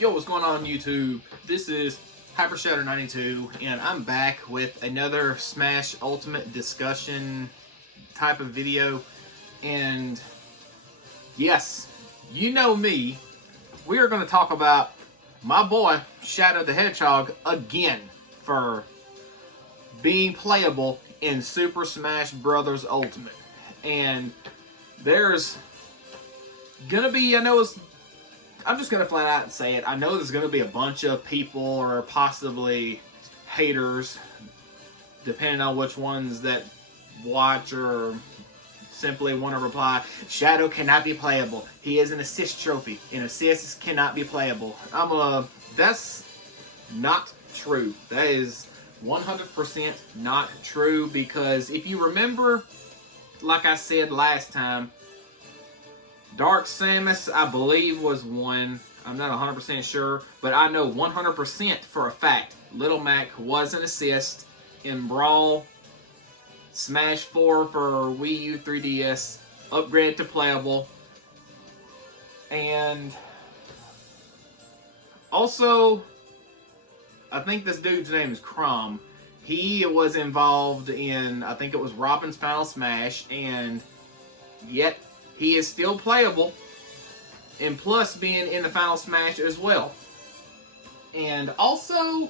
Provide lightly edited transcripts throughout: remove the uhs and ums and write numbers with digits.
Yo, what's going on YouTube? This is HyperShadow92 and I'm back with another Smash Ultimate discussion type of video. And yes, you know me, we are going to talk about my boy Shadow the Hedgehog again for being playable in Super Smash Bros. Ultimate. And there's gonna be, I'm just going to flat out say it. I know there's going to be a bunch of people or possibly haters, depending on which ones that watch or simply want to reply, Shadow cannot be playable. He is an assist trophy, and assists cannot be playable. That's not true. That is 100% not true, because if you remember, like I said last time, Dark Samus, I believe, was one. I'm not 100% sure, but I know 100% for a fact Little Mac was an assist in Brawl, Smash 4 for Wii U 3DS, upgraded to playable, and also, I think this dude's name is Crom. He was involved in, I think it was Robin's Final Smash, and yet he is still playable, and plus being in the Final Smash as well. And also,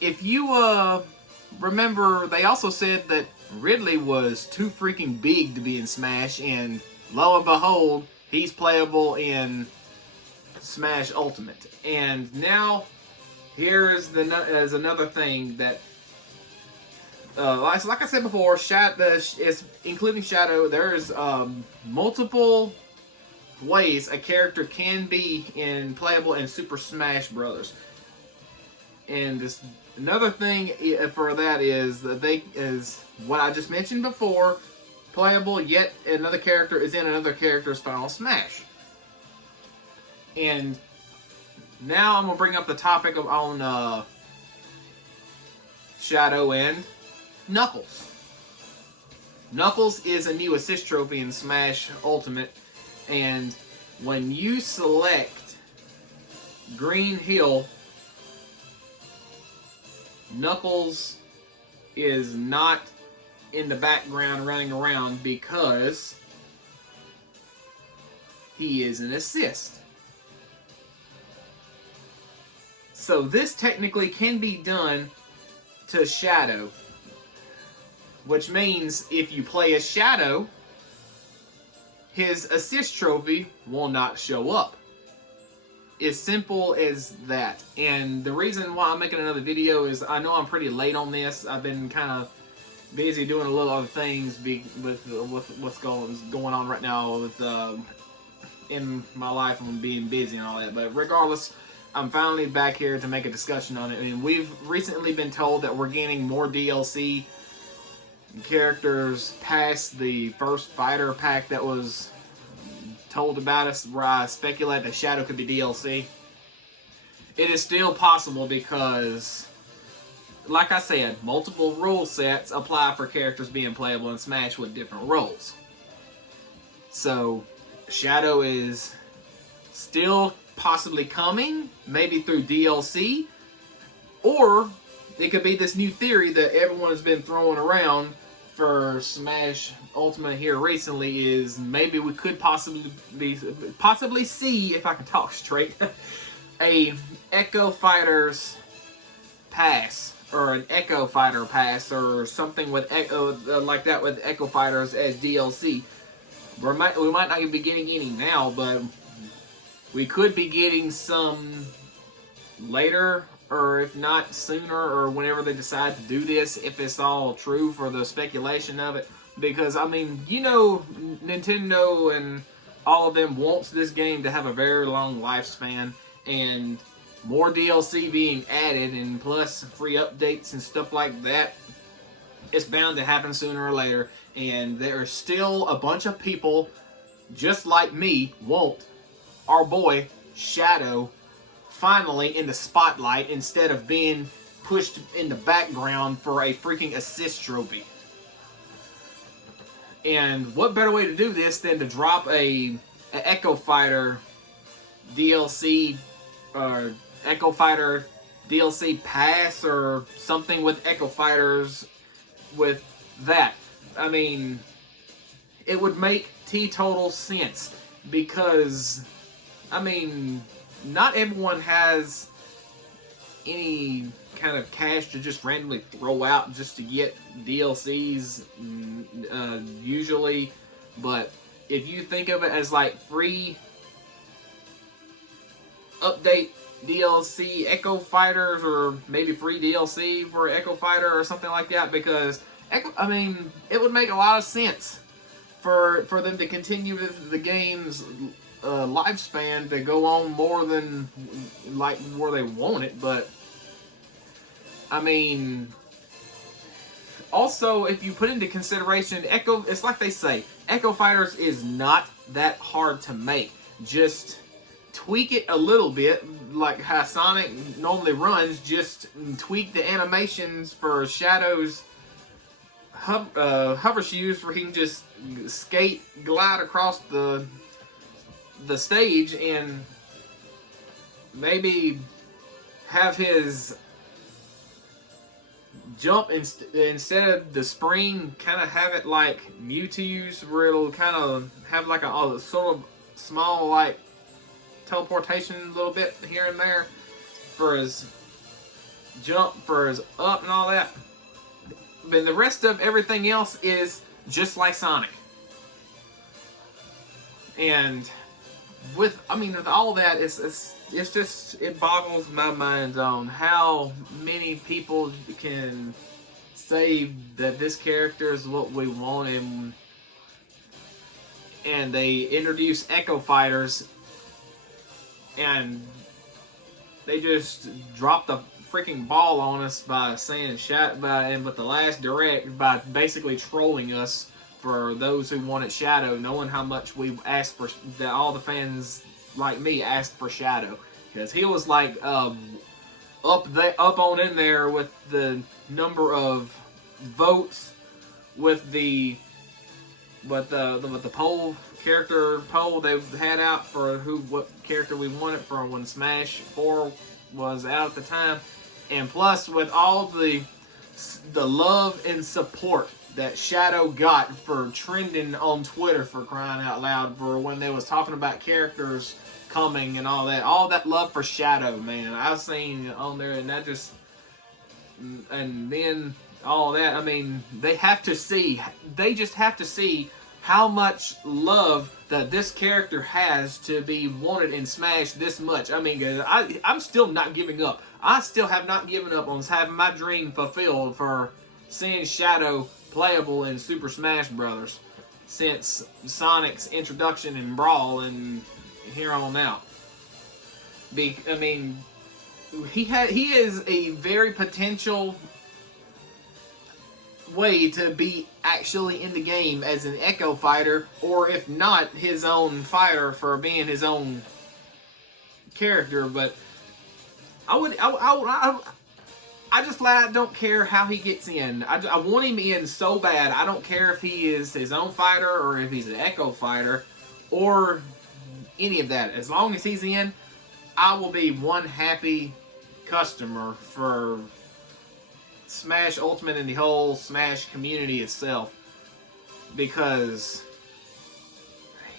if you remember, they also said that Ridley was too freaking big to be in Smash, and lo and behold, he's playable in Smash Ultimate. And now, here's another thing that, like I said before, including Shadow, there's multiple ways a character can be playable in Super Smash Bros. And another thing for that is what I just mentioned before, playable, yet another character is in another character's Final Smash. And now I'm going to bring up the topic on Shadow and Knuckles. Knuckles is a new assist trophy in Smash Ultimate, and when you select Green Hill, Knuckles is not in the background running around because he is an assist. So this technically can be done to Shadow, which means if you play as Shadow, his assist trophy will not show up. As simple as that. And the reason why I'm making another video is I know I'm pretty late on this. I've been kind of busy doing a little other things with what's going on right now with in my life and being busy and all that. But regardless, I'm finally back here to make a discussion on it. I mean, we've recently been told that we're getting more DLC characters past the first fighter pack that was told about us, where I speculate that Shadow could be DLC. It is still possible because, like I said, multiple rule sets apply for characters being playable in Smash with different roles. So, Shadow is still possibly coming, maybe through DLC, or it could be this new theory that everyone has been throwing around for Smash Ultimate here recently, is maybe we could possibly see, if I can talk straight, a Echo Fighters pass, or an Echo Fighter pass, or something with Echo like that with Echo Fighters as DLC. We might not be getting any now, but we could be getting some later, or if not sooner, or whenever they decide to do this, if it's all true for the speculation of it. Because, I mean, you know, Nintendo and all of them wants this game to have a very long lifespan, and more DLC being added, and plus free updates and stuff like that, it's bound to happen sooner or later. And there are still a bunch of people, just like me, want our boy Shadow finally in the spotlight instead of being pushed in the background for a freaking assist trophy. And what better way to do this than to drop a Echo Fighter DLC or Echo Fighter DLC pass or something with Echo Fighters with that. I mean, it would make total sense because, I mean, not everyone has any kind of cash to just randomly throw out just to get DLCs usually, but if you think of it as like free update DLC Echo Fighters, or maybe free DLC for Echo Fighter or something like that, because I mean, it would make a lot of sense for them to continue the game's lifespan to go on more than like where they want it. But I mean, also if you put into consideration it's like they say, Echo Fighters is not that hard to make. Just tweak it a little bit, like how Sonic normally runs. Just tweak the animations for Shadow's hover shoes, where he can just glide across the stage, and maybe have his jump instead of the spring, kind of have it like Mewtwo's, where it'll kind of have like a sort of small like teleportation a little bit here and there for his jump, for his up and all that. But the rest of everything else is just like Sonic. And with all that, it's just, it boggles my mind on how many people can say that this character is what we want, and they introduce Echo Fighters and they just dropped the freaking ball on us by saying and with the last direct, by basically trolling us for those who wanted Shadow, knowing how much we asked for, that all the fans like me asked for Shadow, because he was like up on in there with the number of votes with the character poll they had out for what character we wanted for when Smash 4 was out at the time, and plus with all the love and support that Shadow got for trending on Twitter, for crying out loud, for when they was talking about characters coming and all that love for Shadow, man, I've seen on there, and that just, and then all that, I mean, they just have to see how much love that this character has to be wanted in Smash this much. I mean, I'm still not giving up. I still have not given up on having my dream fulfilled for seeing Shadow playable in Super Smash Brothers since Sonic's introduction in Brawl and here on out. I mean, he is a very potential way to be actually in the game as an Echo Fighter, or if not, his own fighter for being his own character. But I just flat out don't care how he gets in. I want him in so bad. I don't care if he is his own fighter or if he's an Echo Fighter or any of that. As long as he's in, I will be one happy customer for Smash Ultimate and the whole Smash community itself. Because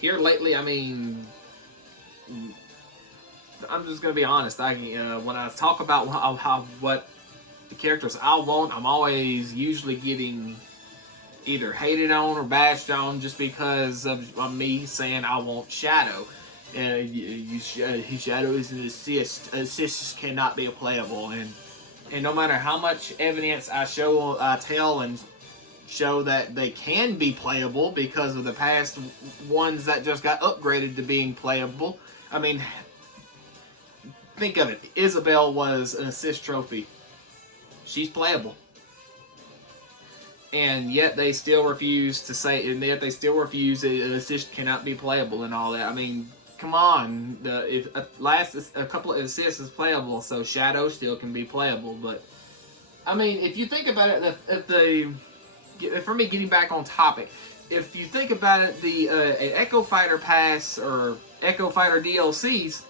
here lately, I mean, I'm just gonna be honest. When I talk about what the characters I want, I'm always usually getting either hated on or bashed on just because of me saying I want Shadow. Shadow is an assist. Assists cannot be playable, and no matter how much evidence I tell and show that they can be playable because of the past ones that just got upgraded to being playable. I mean, think of it. Isabelle was an assist trophy. She's playable. And yet they still refuse to say, and yet they still refuse that an assist cannot be playable and all that. I mean, come on. If a couple of assists is playable, so Shadow still can be playable. But I mean, if you think about it, for me, getting back on topic, if you think about it, the Echo Fighter Pass or Echo Fighter DLCs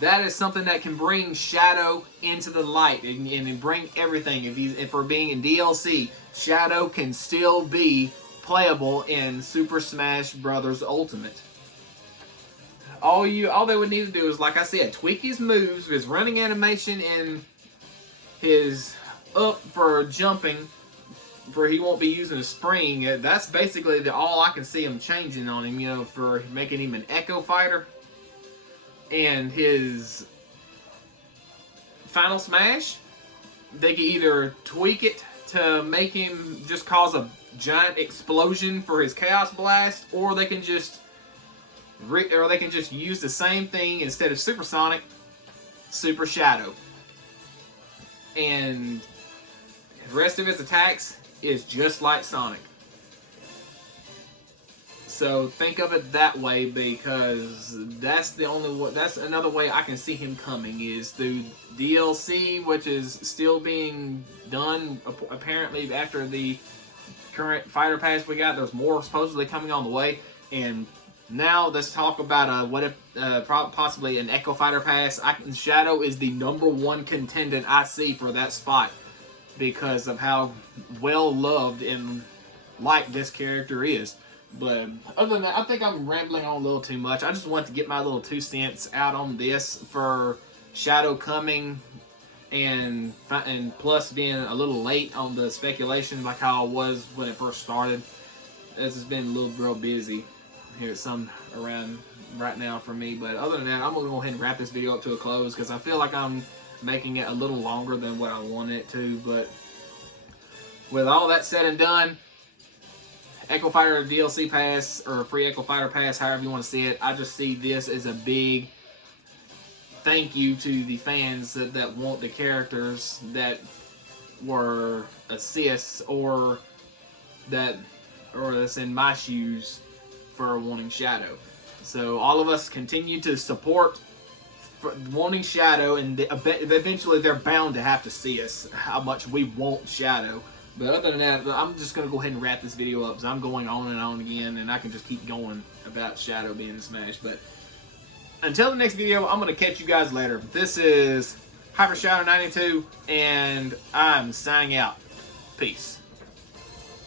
that is something that can bring Shadow into the light and bring everything. If we're being in DLC, Shadow can still be playable in Super Smash Bros. Ultimate. All they would need to do is, like I said, tweak his moves, his running animation, and his up for jumping, for he won't be using a spring. That's basically all I can see him changing on him, you know, for making him an Echo Fighter. And his Final Smash, they can either tweak it to make him just cause a giant explosion for his Chaos Blast, or they can just use the same thing instead of Supersonic, Super Shadow. And the rest of his attacks is just like Sonic. So think of it that way, because that's another way I can see him coming, is through DLC, which is still being done apparently after the current fighter pass we got. There's more supposedly coming on the way, and now let's talk about what if possibly an Echo Fighter pass. Shadow is the #1 contendant I see for that spot, because of how well loved and liked this character is. But other than that, I think I'm rambling on a little too much. I just want to get my little 2 cents out on this for Shadow coming, and plus being a little late on the speculation, like how I was when it first started. This has been a little real busy here around right now for me. But other than that, I'm gonna go ahead and wrap this video up to a close, because I feel like I'm making it a little longer than what I wanted it to. But with all that said and done, Echo Fighter DLC pass, or free Echo Fighter pass, however you want to see it, I just see this as a big thank you to the fans that want the characters that were assists, or that's in my shoes for wanting Shadow. So all of us continue to support wanting Shadow, and eventually they're bound to have to see us how much we want Shadow. But other than that, I'm just going to go ahead and wrap this video up, because I'm going on and on again, and I can just keep going about Shadow being in Smash. But until the next video, I'm going to catch you guys later. This is Hyper Shadow 92, and I'm signing out. Peace.